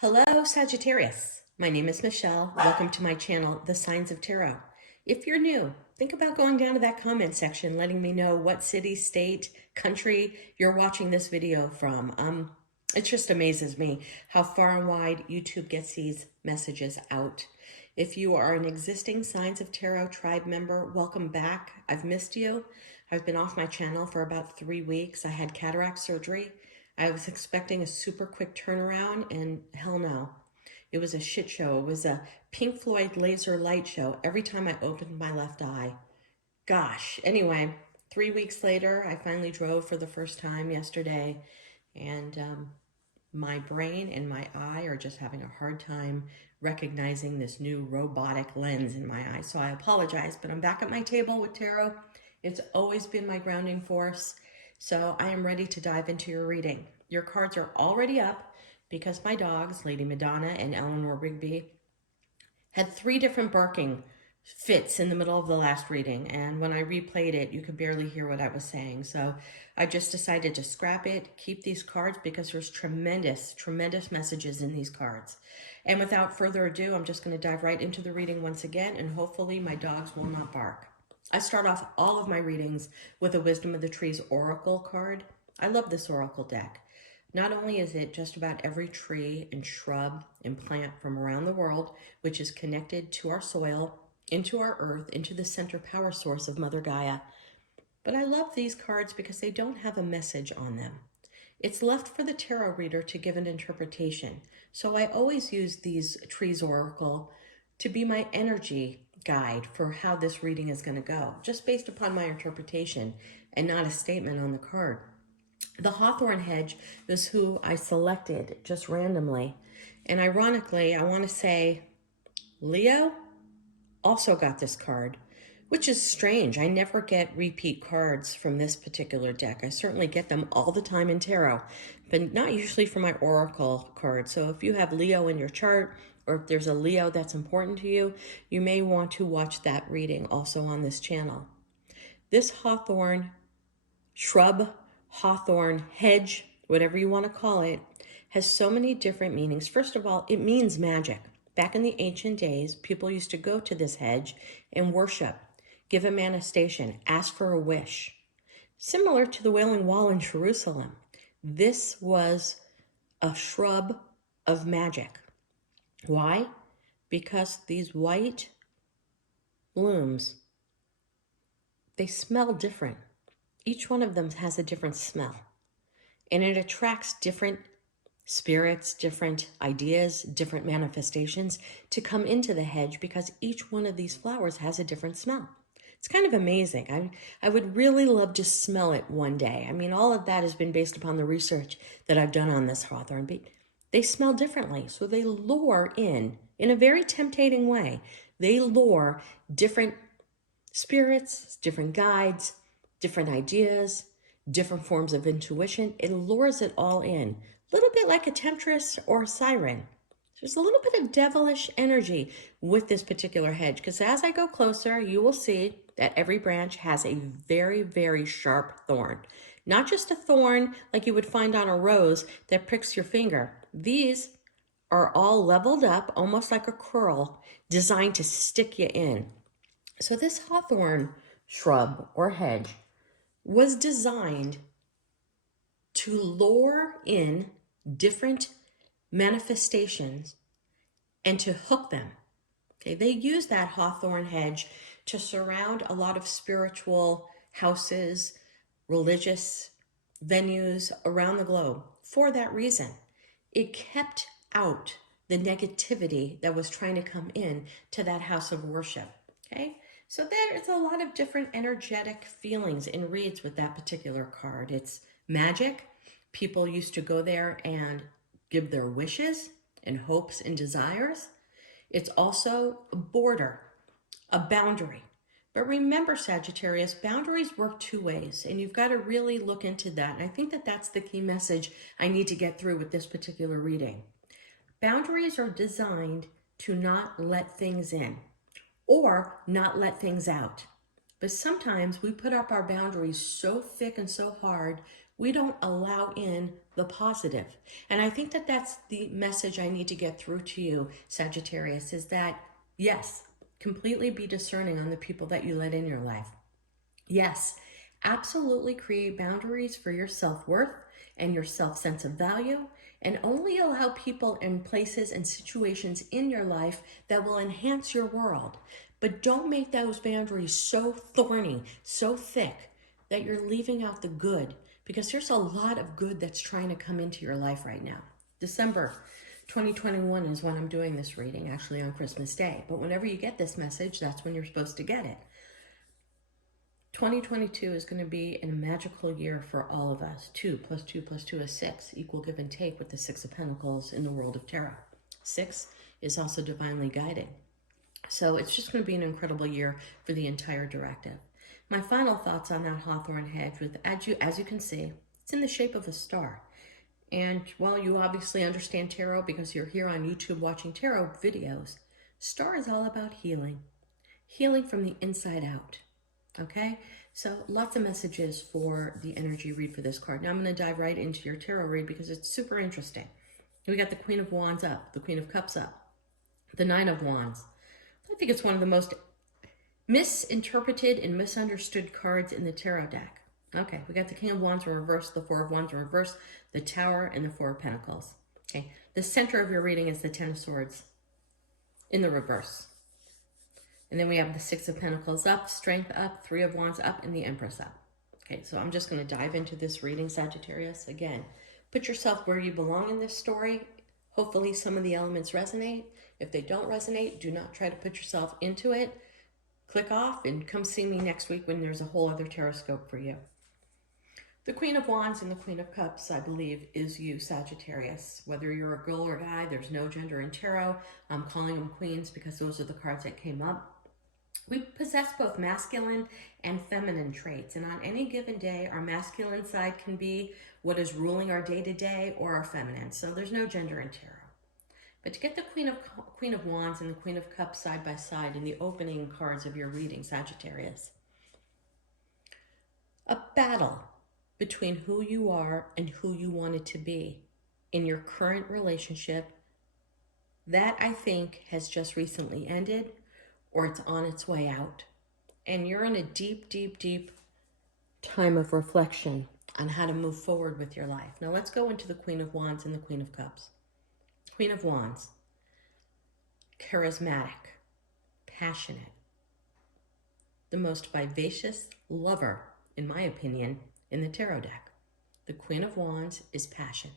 Hello, Sagittarius. My name is Michelle. Welcome to my channel, The Signs of Tarot. If you're new, think about going down to that comment section, letting me know what city, state, country you're watching this video from. It just amazes me how far and wide YouTube gets these messages out. If you are an existing Signs of Tarot tribe member, welcome back. I've missed you. I've been off my channel for about 3 weeks. I had cataract surgery. I was expecting a super quick turnaround, and hell no. It was a shit show. It was a Pink Floyd laser light show every time I opened my left eye. Gosh. Anyway, 3 weeks later, I finally drove for the first time yesterday, and my brain and my eye are just having a hard time recognizing this new robotic lens in my eye. So I apologize, but I'm back at my table with tarot. It's always been my grounding force. So I am ready to dive into your reading. Your cards are already up because my dogs, Lady Madonna and Eleanor Rigby, had 3 different barking fits in the middle of the last reading. And when I replayed it, you could barely hear what I was saying. So I just decided to scrap it, keep these cards because there's tremendous, tremendous messages in these cards. And without further ado, I'm just going to dive right into the reading once again, and hopefully my dogs will not bark. I start off all of my readings with a Wisdom of the Trees Oracle card. I love this Oracle deck. Not only is it just about every tree and shrub and plant from around the world, which is connected to our soil, into our earth, into the center power source of Mother Gaia, but I love these cards because they don't have a message on them. It's left for the tarot reader to give an interpretation. So I always use these Trees Oracle to be my energy guide for how this reading is going to go, just based upon my interpretation and not a statement on the card. The hawthorn hedge is who I selected just randomly. And ironically, I want to say Leo also got this card, which is strange. I never get repeat cards from this particular deck. I certainly get them all the time in tarot, but not usually for my oracle card. So if you have Leo in your chart, or if there's a Leo that's important to you, you may want to watch that reading also on this channel. This hawthorn shrub, hawthorn hedge, whatever you want to call it, has so many different meanings. First of all, it means magic. Back in the ancient days, people used to go to this hedge and worship, give a manifestation, ask for a wish. Similar to the Wailing Wall in Jerusalem, this was a shrub of magic. Why? Because these white blooms, they smell different. Each one of them has a different smell, and it attracts different spirits, different ideas, different manifestations to come into the hedge because each one of these flowers has a different smell. It's kind of amazing. I would really love to smell it one day. I mean, all of that has been based upon the research that I've done on this hawthorn, but they smell differently. So they lure in a very tempting way. They lure different spirits, different guides, different ideas, different forms of intuition. It lures it all in. A little bit like a temptress or a siren. There's a little bit of devilish energy with this particular hedge, because as I go closer, you will see that every branch has a very, very sharp thorn. Not just a thorn like you would find on a rose that pricks your finger. These are all leveled up, almost like a curl, designed to stick you in. So this hawthorn shrub or hedge was designed to lure in different manifestations and to hook them. Okay, they use that hawthorn hedge to surround a lot of spiritual houses, religious venues around the globe for that reason. It kept out the negativity that was trying to come in to that house of worship. Okay, so there's a lot of different energetic feelings in reads with that particular card. It's magic. People used to go there and give their wishes and hopes and desires. It's also a border, a boundary. But remember, Sagittarius, boundaries work 2 ways, and you've got to really look into that. And I think that that's the key message I need to get through with this particular reading. Boundaries are designed to not let things in or not let things out. But sometimes we put up our boundaries so thick and so hard, We don't allow in the positive. And I think that that's the message I need to get through to you, Sagittarius, is that yes, completely be discerning on the people that you let in your life. Yes, absolutely create boundaries for your self-worth and your self-sense of value, and only allow people and places and situations in your life that will enhance your world. But don't make those boundaries so thorny, so thick, that you're leaving out the good, because there's a lot of good that's trying to come into your life right now. December 2021 is when I'm doing this reading, actually on Christmas Day. But whenever you get this message, that's when you're supposed to get it. 2022 is going to be a magical year for all of us. 2 + 2 + 2 is 6, equal give and take with the 6 of Pentacles in the world of tarot. 6 is also divinely guided. So it's just going to be an incredible year for the entire directive. My final thoughts on that hawthorn hedge, with as you can see, it's in the shape of a star. And well, you obviously understand tarot because you're here on YouTube watching tarot videos. Star is all about healing. Healing from the inside out. Okay, so lots of messages for the energy read for this card. Now I'm going to dive right into your tarot read because it's super interesting. We got the Queen of Wands up, the Queen of Cups up, the Nine of Wands. I think it's one of the most misinterpreted and misunderstood cards in the tarot deck. Okay, we got the King of Wands in reverse, the Four of Wands in reverse, the Tower, and the Four of Pentacles. Okay, the center of your reading is the Ten of Swords in the reverse. And then we have the Six of Pentacles up, Strength up, Three of Wands up, and the Empress up. Okay, so I'm just going to dive into this reading, Sagittarius. Again, put yourself where you belong in this story. Hopefully some of the elements resonate. If they don't resonate, do not try to put yourself into it. Click off and come see me next week when there's a whole other tarot scope for you. The Queen of Wands and the Queen of Cups, I believe, is you, Sagittarius. Whether you're a girl or a guy, there's no gender in tarot. I'm calling them queens because those are the cards that came up. We possess both masculine and feminine traits, and on any given day, our masculine side can be what is ruling our day-to-day, or our feminine. So there's no gender in tarot. But to get the Queen of Wands and the Queen of Cups side by side in the opening cards of your reading, Sagittarius, a battle between who you are and who you wanted to be in your current relationship, that I think has just recently ended, or it's on its way out. And you're in a deep, deep, deep time of reflection on how to move forward with your life. Now let's go into the Queen of Wands and the Queen of Cups. Queen of Wands, charismatic, passionate, the most vivacious lover, in my opinion, in the tarot deck. The Queen of Wands is passion.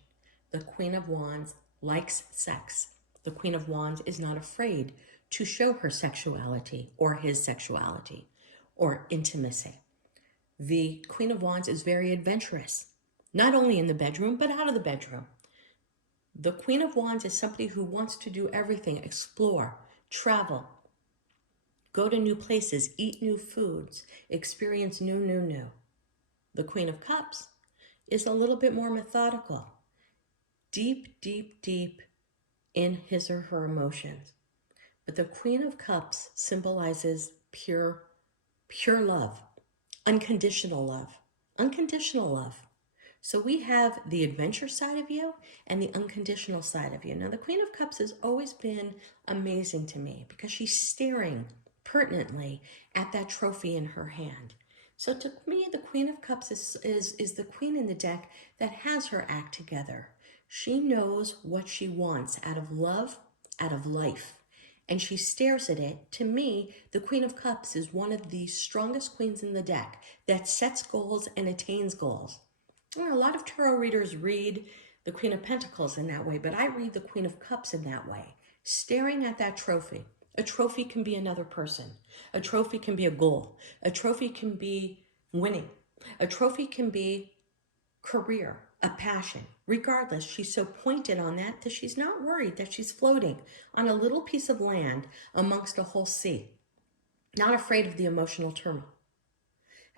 The Queen of Wands likes sex. The Queen of Wands is not afraid to show her sexuality or his sexuality or intimacy. The Queen of Wands is very adventurous, not only in the bedroom, but out of the bedroom. The Queen of Wands is somebody who wants to do everything, explore, travel, go to new places, eat new foods, experience new. The Queen of Cups is a little bit more methodical, deep, deep, deep in his or her emotions. But the Queen of Cups symbolizes pure love, unconditional love, unconditional love. So we have the adventure side of you and the unconditional side of you. Now, the Queen of Cups has always been amazing to me because she's staring pertinently at that trophy in her hand. So to me, the Queen of Cups is the queen in the deck that has her act together. She knows what she wants out of love, out of life, and she stares at it. To me, the Queen of Cups is one of the strongest queens in the deck that sets goals and attains goals. A lot of tarot readers read the Queen of Pentacles in that way, but I read the Queen of Cups in that way, staring at that trophy. A trophy can be another person. A trophy can be a goal. A trophy can be winning. A trophy can be career, a passion. Regardless, she's so pointed on that she's not worried that she's floating on a little piece of land amongst a whole sea. Not afraid of the emotional turmoil.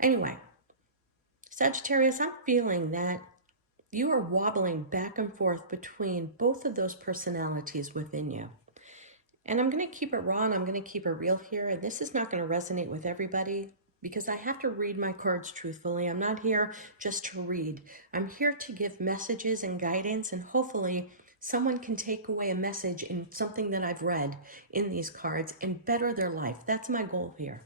Anyway, Sagittarius, I'm feeling that you are wobbling back and forth between both of those personalities within you. And I'm going to keep it raw and I'm going to keep it real here. And this is not going to resonate with everybody, because I have to read my cards truthfully. I'm not here just to read. I'm here to give messages and guidance, and hopefully someone can take away a message in something that I've read in these cards and better their life. That's my goal here.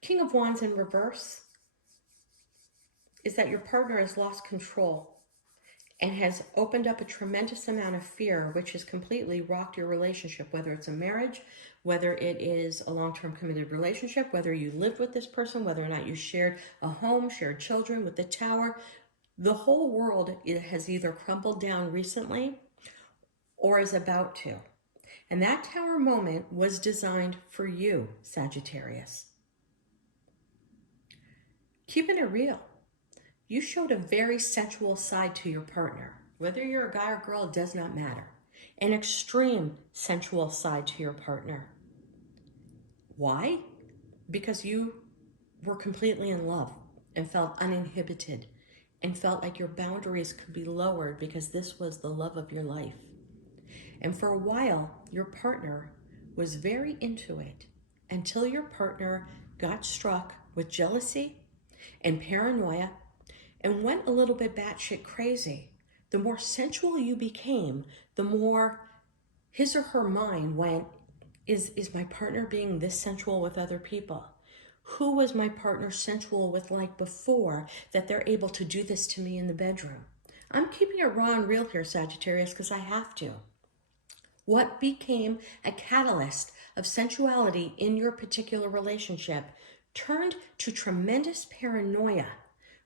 King of Wands in reverse is that your partner has lost control and has opened up a tremendous amount of fear, which has completely rocked your relationship, whether it's a marriage, whether it is a long-term committed relationship, whether you lived with this person, whether or not you shared a home, shared children with the Tower. The whole world has either crumbled down recently or is about to. And that Tower moment was designed for you, Sagittarius. Keeping it real. You showed a very sensual side to your partner. Whether you're a guy or girl, it does not matter. An extreme sensual side to your partner. Why? Because you were completely in love and felt uninhibited and felt like your boundaries could be lowered because this was the love of your life. And for a while, your partner was very into it until your partner got struck with jealousy and paranoia and went a little bit batshit crazy. The more sensual you became, the more his or her mind went, is my partner being this sensual with other people? Who was my partner sensual with like before that they're able to do this to me in the bedroom? I'm keeping it raw and real here, Sagittarius, because I have to. What became a catalyst of sensuality in your particular relationship turned to tremendous paranoia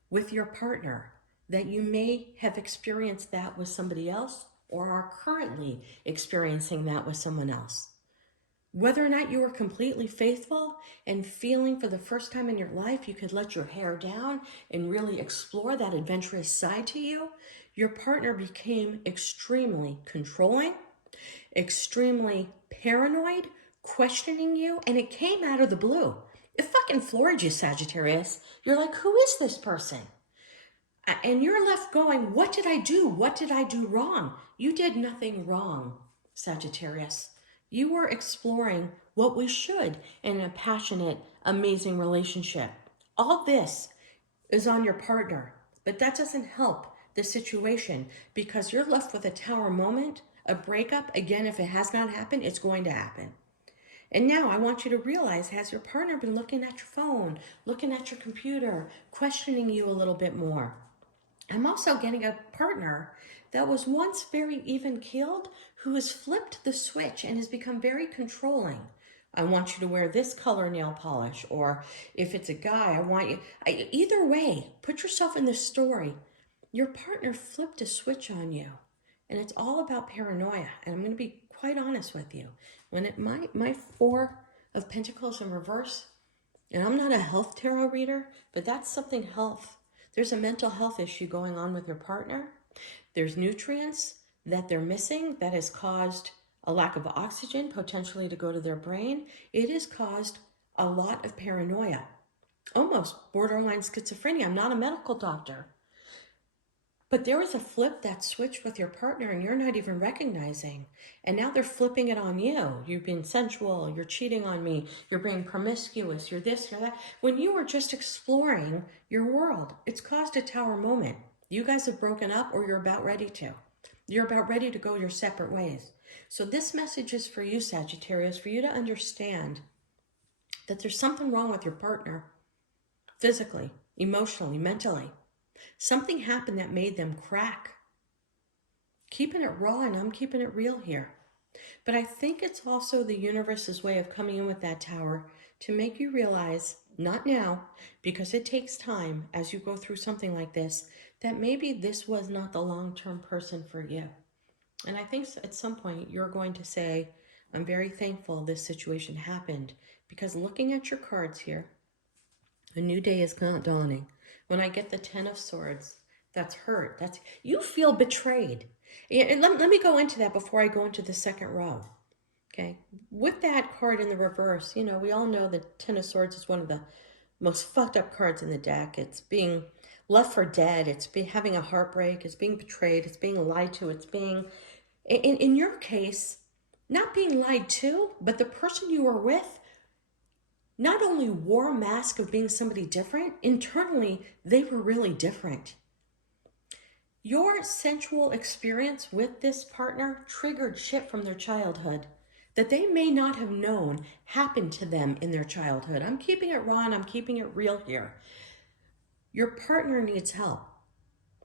with your partner that you may have experienced that with somebody else or are currently experiencing that with someone else. Whether or not you were completely faithful and feeling for the first time in your life you could let your hair down and really explore that adventurous side to you, your partner became extremely controlling, extremely paranoid, questioning you, and it came out of the blue. It fucking floored you, Sagittarius. You're like, who is this person? And you're left going, what did I do? What did I do wrong? You did nothing wrong, Sagittarius. You were exploring what we should in a passionate, amazing relationship. All this is on your partner, but that doesn't help the situation because you're left with a Tower moment, a breakup. Again, if it has not happened, it's going to happen. And now I want you to realize, has your partner been looking at your phone, looking at your computer, questioning you a little bit more? I'm also getting a partner that was once very even-keeled who has flipped the switch and has become very controlling. I want you to wear this color nail polish, or if it's a guy, I want you... Either way, put yourself in this story. Your partner flipped a switch on you, and it's all about paranoia. And I'm going to be quite honest with you. When my Four of Pentacles in reverse, and I'm not a health tarot reader, but that's something health. There's a mental health issue going on with your partner. There's nutrients that they're missing that has caused a lack of oxygen potentially to go to their brain. It has caused a lot of paranoia, almost borderline schizophrenia. I'm not a medical doctor. But there was a flip that switched with your partner and you're not even recognizing. And now they're flipping it on you. You've been sensual, you're cheating on me, you're being promiscuous, you're this, you're that. When you were just exploring your world, it's caused a Tower moment. You guys have broken up or you're about ready to. You're about ready to go your separate ways. So this message is for you, Sagittarius, for you to understand that there's something wrong with your partner, physically, emotionally, mentally. Something happened that made them crack. Keeping it raw, and I'm keeping it real here. But I think it's also the universe's way of coming in with that Tower to make you realize, not now, because it takes time as you go through something like this, that maybe this was not the long-term person for you. And I think at some point you're going to say, I'm very thankful this situation happened, because looking at your cards here, a new day is not dawning. When I get the Ten of Swords, that's hurt. That's, you feel betrayed. And let me go into that before I go into the second row. Okay. With that card in the reverse, you know, we all know that Ten of Swords is one of the most fucked up cards in the deck. It's being left for dead. It's having a heartbreak. It's being betrayed. It's being lied to. It's being, in your case, not being lied to, but the person you were with not only wore a mask of being somebody different, internally, they were really different. Your sensual experience with this partner triggered shit from their childhood that they may not have known happened to them in their childhood. I'm keeping it raw and I'm keeping it real here. Your partner needs help,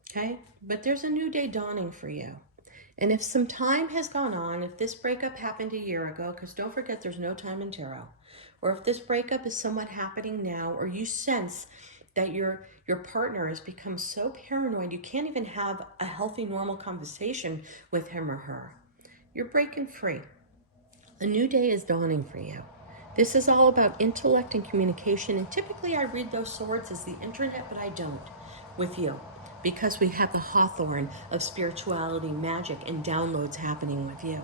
okay? But there's a new day dawning for you. And if some time has gone on, if this breakup happened a year ago, because don't forget there's no time in tarot, or if this breakup is somewhat happening now, or you sense that your partner has become so paranoid you can't even have a healthy, normal conversation with him or her, you're breaking free. A new day is dawning for you. This is all about intellect and communication, and typically I read those swords as the internet, but I don't with you, because we have the hawthorn of spirituality, magic, and downloads happening with you.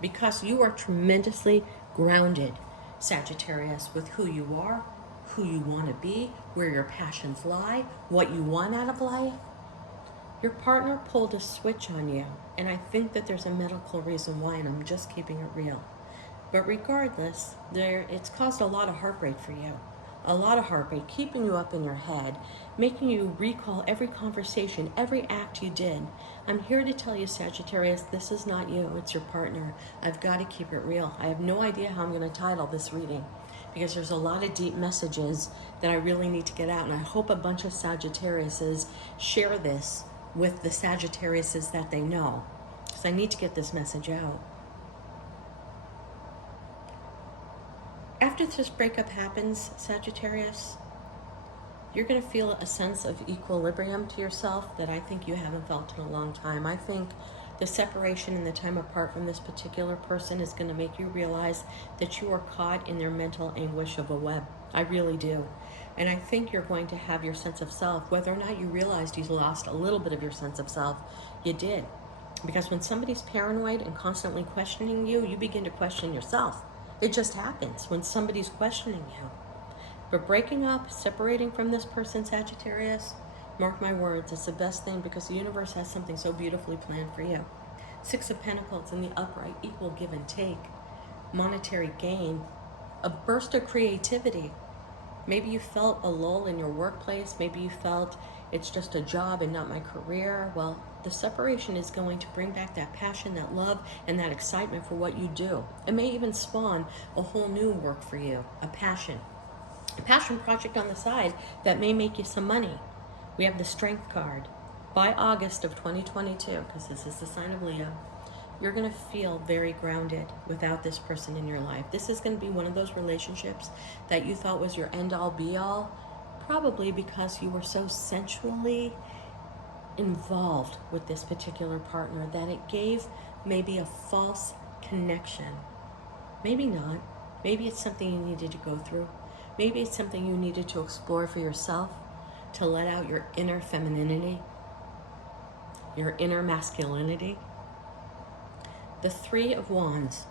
Because you are tremendously grounded, Sagittarius, with who you are, who you want to be, where your passions lie, what you want out of life. Your partner pulled a switch on you, and I think that there's a medical reason why, and I'm just keeping it real. But regardless, it's caused a lot of heartbreak for you. A lot of heartbreak, keeping you up in your head, making you recall every conversation, every act you did. I'm here to tell you, Sagittarius, this is not you, it's your partner. I've got to keep it real. I have no idea how I'm going to title this reading, because there's a lot of deep messages that I really need to get out, and I hope a bunch of Sagittariuses share this with the Sagittariuses that they know, because I need to get this message out. After this breakup happens, Sagittarius, you're going to feel a sense of equilibrium to yourself that I think you haven't felt in a long time. I think the separation and the time apart from this particular person is going to make you realize that you are caught in their mental anguish of a web. I really do. And I think you're going to have your sense of self. Whether or not you realized you lost a little bit of your sense of self, you did. Because when somebody's paranoid and constantly questioning you, you begin to question yourself. It just happens when somebody's questioning you. But breaking up, separating from this person, Sagittarius, mark my words, it's the best thing, because the universe has something so beautifully planned for you. 6 of Pentacles in the upright, equal give and take, monetary gain, a burst of creativity. Maybe you felt a lull in your workplace. Maybe you felt it's just a job and not my career. Well, the separation is going to bring back that passion, that love, and that excitement for what you do. It may even spawn a whole new work for you, a passion project on the side that may make you some money. We have the Strength card. By August of 2022, because this is the sign of Leo, you're going to feel very grounded without this person in your life. This is going to be one of those relationships that you thought was your end-all be-all, probably because you were so sensually involved with this particular partner that it gave maybe a false connection. Maybe not. Maybe it's something you needed to go through. Maybe it's something you needed to explore for yourself, to let out your inner femininity, your inner masculinity. The 3 of Wands.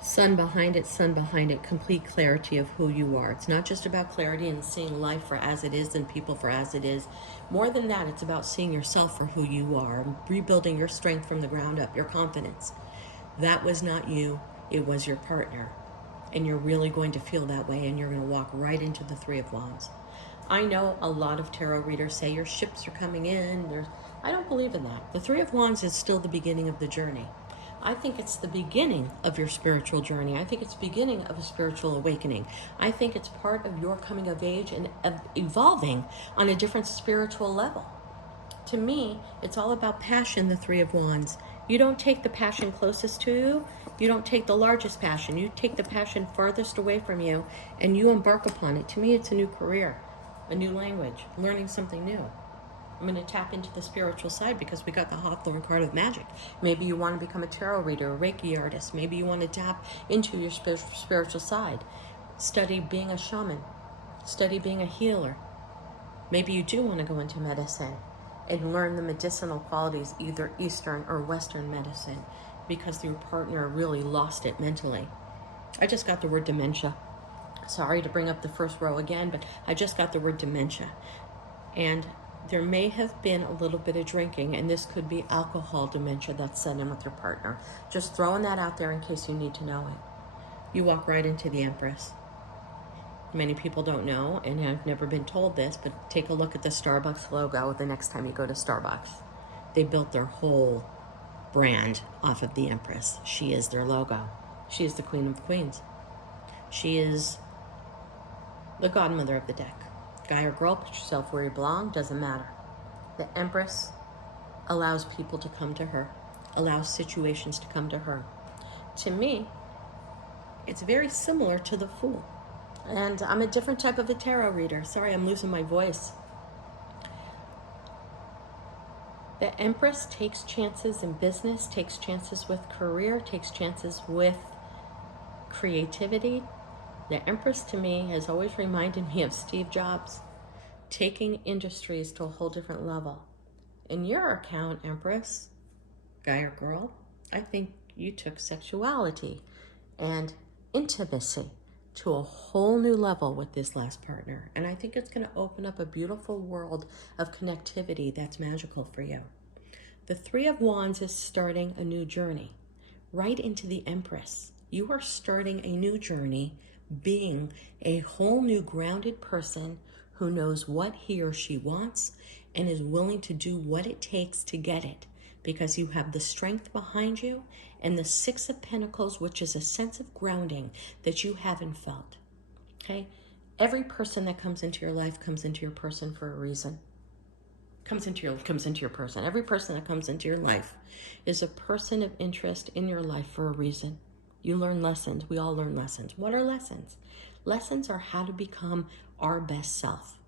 Sun behind it, complete clarity of who you are. It's not just about clarity and seeing life for as it is and people for as it is. More than that, it's about seeing yourself for who you are, rebuilding your strength from the ground up, your confidence. That was not you, it was your partner. And you're really going to feel that way, and you're going to walk right into the 3 of Wands. I know a lot of tarot readers say your ships are coming in. I don't believe in that. The 3 of Wands is still the beginning of the journey. I think it's the beginning of your spiritual journey. I think it's the beginning of a spiritual awakening. I think it's part of your coming of age and evolving on a different spiritual level. To me, it's all about passion, the 3 of Wands. You don't take the passion closest to you. You don't take the largest passion. You take the passion farthest away from you, and you embark upon it. To me, it's a new career, a new language, learning something new. I'm going to tap into the spiritual side because we got the Hawthorne card of magic. Maybe you want to become a tarot reader, a Reiki artist. Maybe you want to tap into your spiritual side. Study being a shaman. Study being a healer. Maybe you do want to go into medicine and learn the medicinal qualities, either Eastern or Western medicine, because your partner really lost it mentally. I just got the word dementia. Sorry to bring up the first row again, but I just got the word dementia. And there may have been a little bit of drinking, and this could be alcohol dementia that's set in with your partner. Just throwing that out there in case you need to know it. You walk right into the Empress. Many people don't know, and I've never been told this, but take a look at the Starbucks logo the next time you go to Starbucks. They built their whole brand off of the Empress. She is their logo. She is the Queen of Queens. She is the godmother of the deck. Guy or girl, put yourself where you belong, doesn't matter. The Empress allows people to come to her, allows situations to come to her. To me, it's very similar to the Fool. And I'm a different type of a tarot reader. Sorry, I'm losing my voice. The Empress takes chances in business, takes chances with career, takes chances with creativity. The Empress to me has always reminded me of Steve Jobs, taking industries to a whole different level. In your account, Empress, guy or girl, I think you took sexuality and intimacy to a whole new level with this last partner. And I think it's going to open up a beautiful world of connectivity that's magical for you. The Three of Wands is starting a new journey right into the Empress. You are starting a new journey being a whole new grounded person who knows what he or she wants and is willing to do what it takes to get it, because you have the strength behind you and the Six of Pentacles, which is a sense of grounding that you haven't felt. Okay? Every person that comes into your life comes into your person for a reason. Comes into your person. Every person that comes into your life is a person of interest in your life for a reason. You learn lessons. We all learn lessons. What are lessons? Lessons are how to become our best self.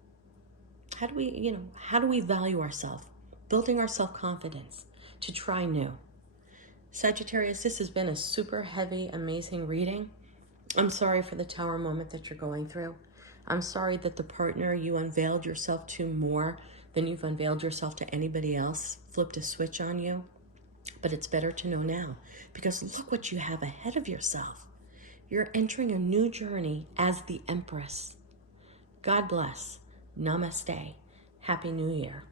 How do we value ourselves? Building our self-confidence to try new. Sagittarius, this has been a super heavy, amazing reading. I'm sorry for the tower moment that you're going through. I'm sorry that the partner you unveiled yourself to more than you've unveiled yourself to anybody else flipped a switch on you. But it's better to know now, because look what you have ahead of yourself. You're entering a new journey as the Empress. God bless. Namaste. Happy New Year.